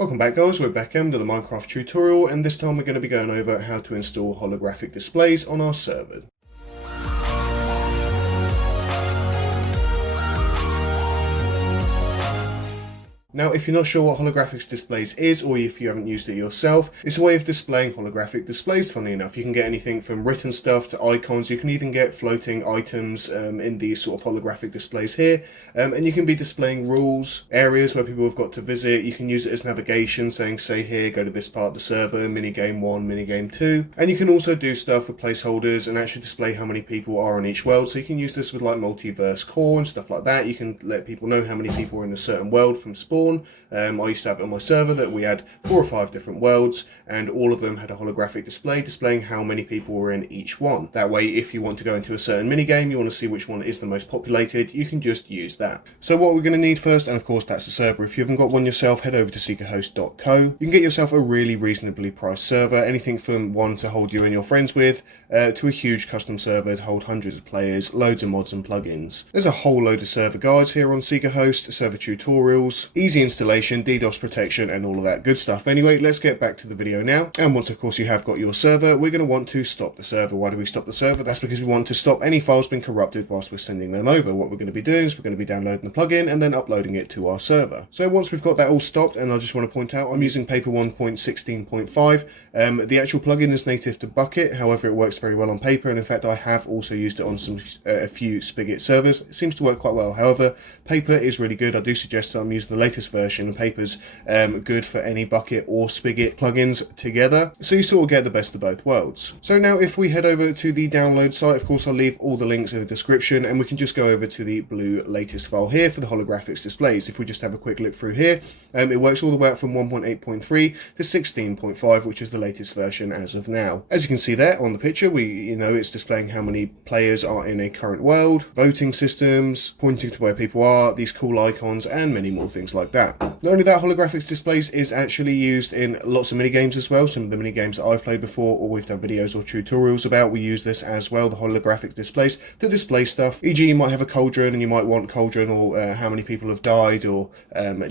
Welcome back guys, we're back into the Minecraft tutorial, and this time we're going to be going over how to install holographic displays on our server. Now, if you're not sure what holographic displays is, or if you haven't used it yourself, it's a way of displaying holographic displays, funnily enough. You can get anything from written stuff to icons. You can even get floating items in these sort of holographic displays here. And you can be displaying rules, areas where people have got to visit. You can use it as navigation, saying, say here, go to this part of the server, minigame 1, minigame 2. And you can also do stuff with placeholders and actually display how many people are on each world. So you can use this with like multiverse core and stuff like that. You can let people know how many people are in a certain world from spawn. I used to have it on my server that we had 4 or 5 different worlds, and all of them had a holographic display displaying how many people were in each one. That way, if you want to go into a certain minigame, you want to see which one is the most populated, you can just use that. So what we're going to need first, and of course that's the server. If you haven't got one yourself, head over to SeekaHost.co. You can get yourself a really reasonably priced server, anything from one to hold you and your friends with, to a huge custom server to hold hundreds of players, loads of mods and plugins. There's a whole load of server guides here on SeekaHost, server tutorials, easy installation, DDoS protection, and all of that good stuff. But anyway, let's get back to the video now. And once, of course, you have got your server, we're going to want to stop the server. Why do we stop the server? That's because we want to stop any files being corrupted whilst we're sending them over. What we're going to be doing is we're going to be downloading the plugin and then uploading it to our server. So once we've got that all stopped, and I just want to point out, I'm using paper 1.16.5. The actual plugin is native to Bucket. However, it works very well on paper, and in fact, I have also used it on a few Spigot servers. It seems to work quite well. However, paper is really good. I do suggest that I'm using the latest version, and paper's good for any Bucket or Spigot plugins together, so you sort of get the best of both worlds. So now if we head over to the download site, of course I'll leave all the links in the description, and we can just go over to the blue latest file here for the holographics displays. If we just have a quick look through here, it works all the way up from 1.8.3 to 16.5, which is the latest version as of now. As you can see there on the picture, it's displaying how many players are in a current world, voting systems, pointing to where people are, these cool icons, and many more things like that. Not only that, holographics displays is actually used in lots of minigames as well. Some of the minigames that I've played before, or we've done videos or tutorials about, we use this as well, the holographic displays, to display stuff. E.g. you might have a cauldron and you might want cauldron or how many people have died, or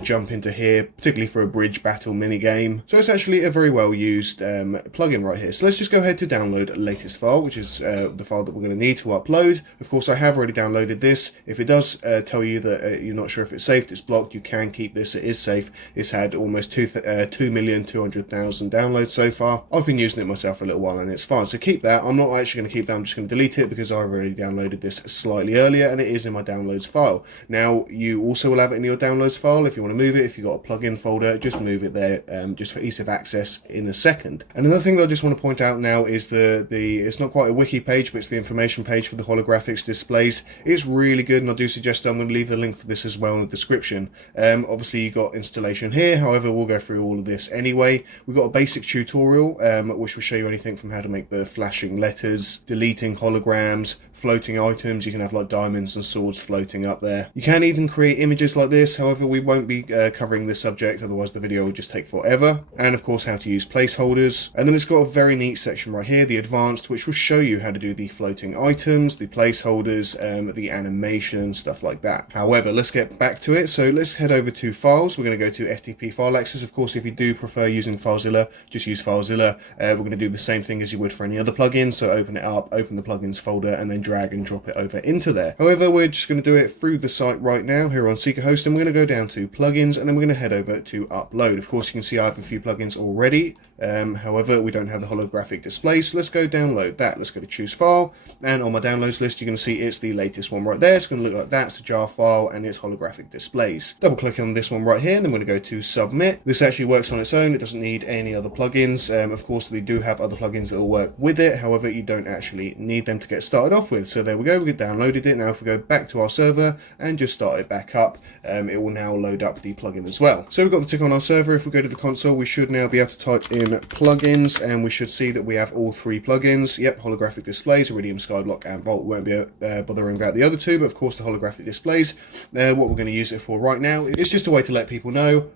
jump into here, particularly for a bridge battle minigame. So it's actually a very well used plugin right here. So let's just go ahead to download latest file, which is the file that we're going to need to upload. Of course, I have already downloaded this. If it does tell you that you're not sure if it's saved, it's blocked, you can keep this. It is safe. It's had almost 2,200,000 downloads so far. I've been using it myself for a little while and it's fine, so keep that. I'm not actually going to keep that, I'm just going to delete it because I've already downloaded this slightly earlier and it is in my downloads file. Now, you also will have it in your downloads file. If you want to move it, if you've got a plugin folder, just move it there, just for ease of access in a second. And another thing that I just want to point out now is it's not quite a wiki page, but it's the information page for the holographics displays. It's really good, and I do suggest I'm going to leave the link for this as well in the description. Obviously you got installation here, however we'll go through all of this anyway. We've got a basic tutorial which will show you anything from how to make the flashing letters, deleting holograms, floating items. You can have like diamonds and swords floating up there. You can even create images like this, however we won't be covering this subject, otherwise the video will just take forever. And of course how to use placeholders. And then it's got a very neat section right here, the advanced, which will show you how to do the floating items, the placeholders, the animation, stuff like that. However, let's get back to it. So let's head over to files. We're going to go to FTP file access. Of course, if you do prefer using FileZilla, just use FileZilla. We're going to do the same thing as you would for any other plugin. So open it up, open the plugins folder, and then drag and drop it over into there. However, we're just going to do it through the site right now here on SeekaHost, and we're going to go down to plugins, and then we're going to head over to upload. Of course, you can see I have a few plugins already. However, we don't have the holographic display, so let's go download that. Let's go to choose file, and on my downloads list, you're going to see it's the latest one right there. It's going to look like that. It's a jar file, and it's holographic displays. Double click on this one right here, and then we're going to go to submit. This actually works on its own. It doesn't need any other plugins. Of course, they do have other plugins that will work with it. However, you don't actually need them to get started off with. So there we go, we downloaded it. Now if we go back to our server and just start it back up, it will now load up the plugin as well. So we've got the tick on our server. If we go to the console, we should now be able to type in plugins, and we should see that we have all 3 plugins. Yep, holographic displays, Iridium, Skyblock, and Vault. We won't be bothering about the other 2, but of course the holographic displays, what we're going to use it for right now is just just a way to let people know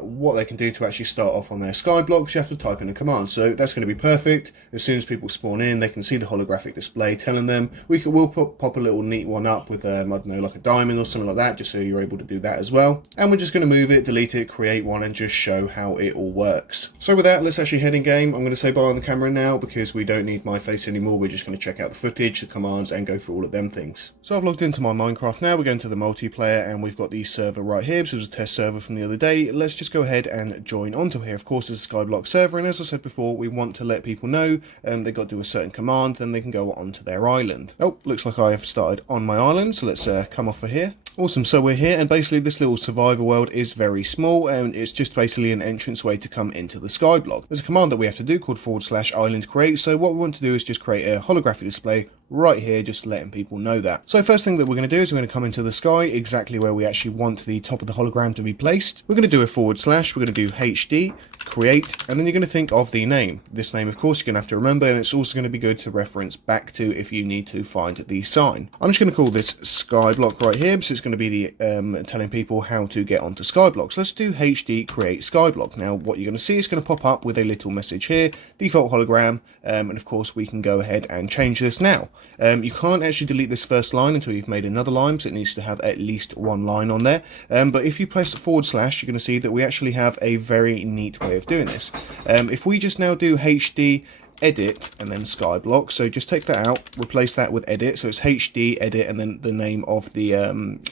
what they can do to actually start off on their Skyblocks. You have to type in a command, so that's going to be perfect. As soon as people spawn in, they can see the holographic display telling them. We'll pop a little neat one up with, I don't know, like a diamond or something like that, just so you're able to do that as well. And we're just going to move it, delete it, create one, and just show how it all works. So with that, let's actually head in game. I'm going to say bye on the camera now because we don't need my face anymore. We're just going to check out the footage, the commands, and go through all of them things. So I've logged into my Minecraft now. We're going to the multiplayer, and we've got the server right here. So it was a test server from the other day. Let's just go ahead and join onto here. Of course, it's a Skyblock server, and as I said before, we want to let people know they've got to do a certain command, then they can go onto their island. Oh, looks like I have started on my island, so let's come off of here. Awesome, so we're here, and basically this little survivor world is very small, and it's just basically an entrance way to come into the Skyblock. There's a command that we have to do called /island create, so what we want to do is just create a holographic display right here, just letting people know that. So first thing that we're going to do is we're going to come into the sky, exactly where we actually want the top of the hologram to be placed. We're going to do a /, we're going to do HD, create, and then you're going to think of the name. This name, of course, you're going to have to remember, and it's also going to be good to reference back to if you need to find the sign. I'm just going to call this Skyblock right here, because it's going to be the telling people how to get onto Skyblock. So let's do HD create Skyblock. Now what you're going to see is going to pop up with a little message here, default hologram, and of course we can go ahead and change this now. You can't actually delete this first line until you've made another line, so it needs to have at least one line on there. But if you press /, you're going to see that we actually have a very neat way of doing this. If we just now do HD edit and then Skyblock, so just take that out, replace that with edit, so it's HD edit and then the name of the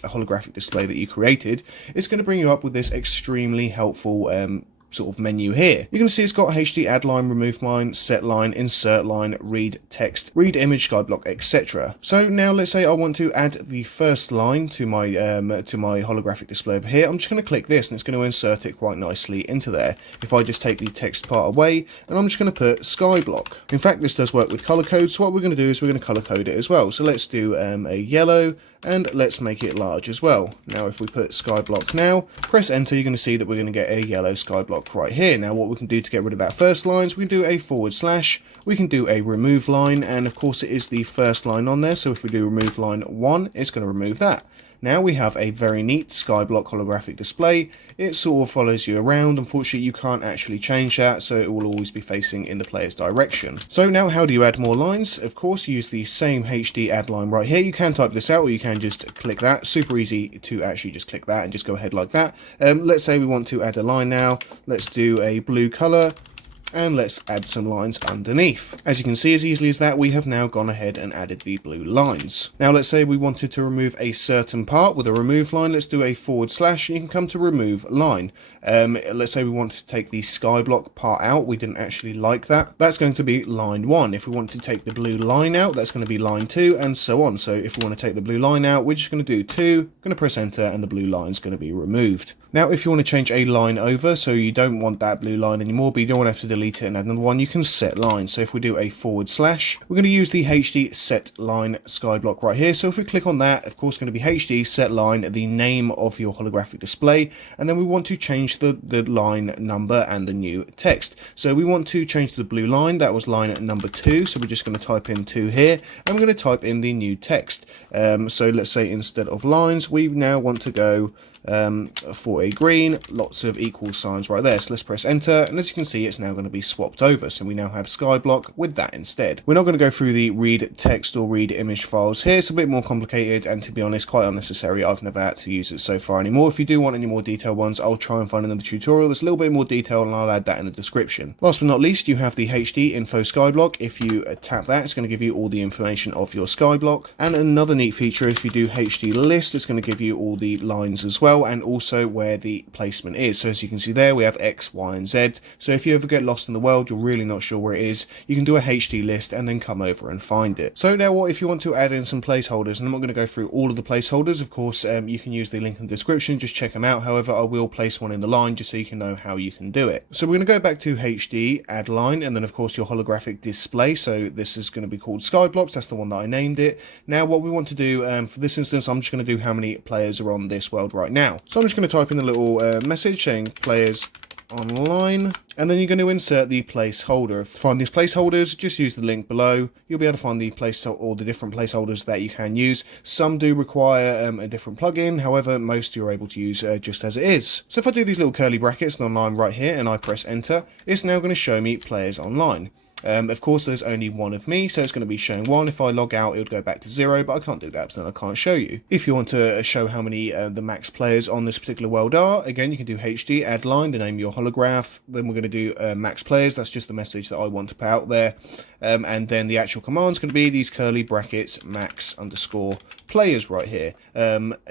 holographic display that you created. It's going to bring you up with this extremely helpful sort of menu here. You can see it's got HD add line, remove line, set line, insert line, read text, read image, Skyblock, etc. So now let's say I want to add the first line to my holographic display over here. I'm just going to click this and it's going to insert it quite nicely into there. If I just take the text part away, and I'm just going to put Skyblock. In fact, this does work with color code, so what we're going to do is we're going to color code it as well. So let's do a yellow, and let's make it large as well. Now if we put Skyblock now, press enter, you're going to see that we're going to get a yellow Skyblock right here. Now what we can do to get rid of that first line is we can do a /, we can do a remove line, and of course it is the first line on there, so if we do remove line 1, it's going to remove that. Now we have a very neat Skyblock holographic display. It sort of follows you around. Unfortunately, you can't actually change that, so it will always be facing in the player's direction. So now how do you add more lines? Of course, you use the same HD add line right here. You can type this out, or you can just click that. Super easy to actually just click that and just go ahead like that. Let's say we want to add a line now. Let's do a blue color, and let's add some lines underneath. As you can see, as easily as that, we have now gone ahead and added the blue lines. Now let's say we wanted to remove a certain part with a remove line. Let's do a /, and you can come to remove line. Let's say we want to take the Skyblock part out. We didn't actually like that. That's going to be line 1. If we want to take the blue line out, that's going to be line 2, and so on. So if we want to take the blue line out, we're just going to do 2, going to press enter, and the blue line is going to be removed. Now if you want to change a line over, so you don't want that blue line anymore, but you don't want to have to delete it and add another one, you can set line. So if we do a /, we're going to use the HD set line Skyblock right here. So if we click on that, of course it's going to be HD set line, the name of your holographic display, and then we want to change the line number and the new text. So we want to change the blue line, that was line number 2, so we're just going to type in 2 here, and we're going to type in the new text. So let's say instead of lines, we now want to go for a green, lots of equal signs right there. So let's press enter, and as you can see, it's now going to be swapped over. So we now have Skyblock with that instead. We're not going to go through the read text or read image files here. It's a bit more complicated, and to be honest, quite unnecessary. I've never had to use it so far anymore. If you do want any more detailed ones, I'll try and find another tutorial that's a little bit more detailed, and I'll add that in the description. Last but not least, you have the HD info Skyblock. If you tap that, it's going to give you all the information of your Skyblock. And another neat feature, if you do HD list, it's going to give you all the lines as well, and also where the placement is. So as you can see there, we have X, Y, and Z. So if you ever get lost in the world, you're really not sure where it is, you can do a HD list and then come over and find it. So now what if you want to add in some placeholders? And I'm not going to go through all of the placeholders. Of course, you can use the link in the description, just check them out. However, I will place one in the line just so you can know how you can do it. So we're going to go back to HD, add line, and then of course your holographic display. So this is going to be called Skyblocks. That's the one that I named it. Now what we want to do for this instance, I'm just going to do how many players are on this world right now. So I'm just going to type in a little message saying players online, and then you're going to insert the placeholder. To find these placeholders, just use the link below. You'll be able to find the all the different placeholders that you can use. Some do require a different plugin, however, most you're able to use just as it is. So if I do these little curly brackets and online right here, and I press enter, it's now going to show me players online. Of course, there's only one of me, so it's going to be showing 1. If I log out, it would go back to 0, but I can't do that, because then I can't show you. If you want to show how many the max players on this particular world are, again, you can do HD, add line, the name of your holograph. Then we're going to do max players. That's just the message that I want to put out there. And then the actual command is going to be these curly brackets, max underscore players right here.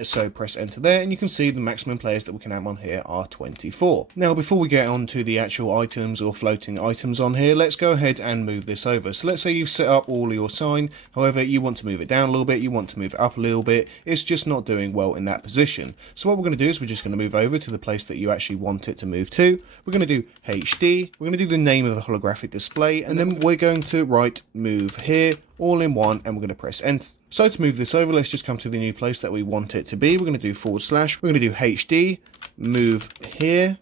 So press enter there, and you can see the maximum players that we can have on here are 24. Now, before we get on to the actual items or floating items on here, let's go ahead and move this over. So let's say you've set up all your sign, however, you want to move it down a little bit, you want to move it up a little bit, it's just not doing well in that position. So what we're going to do is we're just going to move over to the place that you actually want it to move to. We're going to do HD, we're going to do the name of the holographic display, and then we're going to write move here, all in one, and we're going to press enter. So to move this over, let's just come to the new place that we want it to be. We're going to do /, we're going to do HD, move here,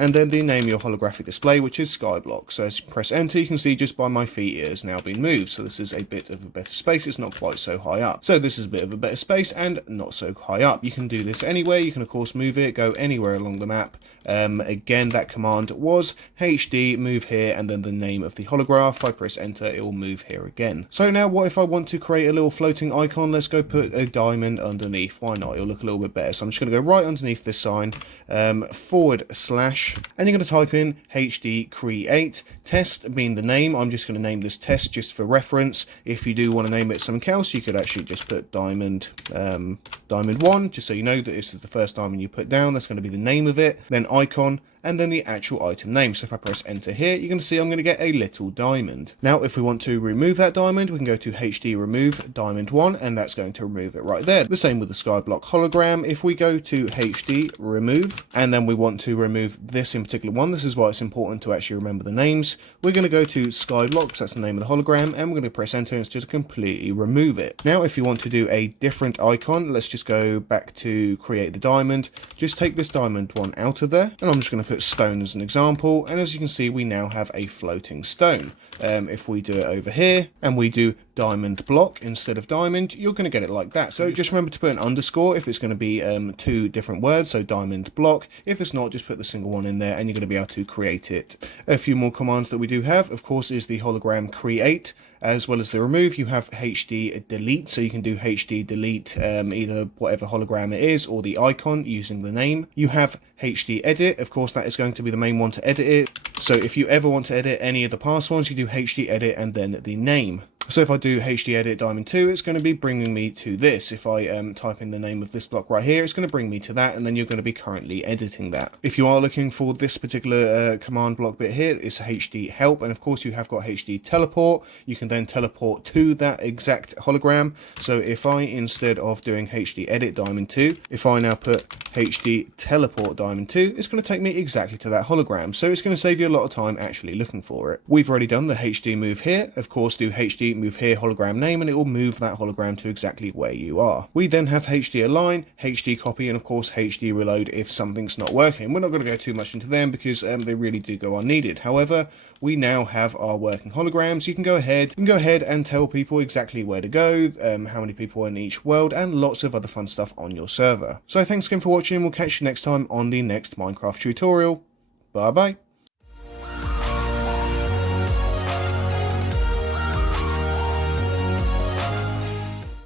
and then the name of your holographic display, which is Skyblock. So as you press enter, you can see just by my feet it has now been moved. So this is a bit of a better space. It's not quite so high up. So this is a bit of a better space and not so high up. You can do this anywhere. You can of course move it, go anywhere along the map. Again, that command was HD, move here, and then the name of the holograph. If I press enter, it will move here again. So now what if I want to create a little floating icon? Let's go put a diamond underneath. Why not? It'll look a little bit better. So I'm just going to go right underneath this sign, /, and you're going to type in HD create, test being the name. I'm just going to name this test just for reference. If you do want to name it something else, you could actually just put diamond 1, just so you know that this is the first diamond you put down. That's going to be the name of it. Then icon, and then the actual item name. So if I press enter here, you can see I'm going to get a little diamond. Now, if we want to remove that diamond, we can go to HD remove diamond 1, and that's going to remove it right there. The same with the Skyblock hologram. If we go to HD remove, and then we want to remove this in particular one, this is why it's important to actually remember the names. We're going to go to Skyblock, because that's the name of the hologram, and we're going to press enter, and it's just completely remove it. Now, if you want to do a different icon, let's just go back to create the diamond. Just take this diamond one out of there, and I'm just going to put stone as an example, and as you can see, we now have a floating stone. If we do it over here and we do diamond block instead of diamond, you're going to get it like that. So just remember to put an underscore if it's going to be 2 different words, so diamond block. If it's not, just put the single one in there, and you're going to be able to create it. A few more commands that we do have, of course, is the hologram create. As well as the remove, you have HD delete, so you can do HD delete either whatever hologram it is or the icon using the name. You have HD edit, of course that is going to be the main one to edit it. So if you ever want to edit any of the past ones, you do HD edit and then the name. So if I do HD edit diamond 2, it's going to be bringing me to this. If I type in the name of this block right here, it's going to bring me to that, and then you're going to be currently editing that. If you are looking for this particular command block bit here, it's HD help, and of course you have got HD teleport. You can then teleport to that exact hologram. So if I, instead of doing HD edit diamond 2, if I now put HD teleport diamond 2, it's going to take me exactly to that hologram. So it's going to save you a lot of time actually looking for it. We've already done the HD move here. Of course, do HD move here hologram name, and it will move that hologram to exactly where you are. We then have HD align, HD copy, and of course HD reload if something's not working. We're not going to go too much into them because they really do go unneeded. However, we now have our working holograms. You can go ahead and tell people exactly where to go, how many people are in each world, and lots of other fun stuff on your server. So thanks again for watching. We'll catch you next time on the next Minecraft tutorial. Bye bye.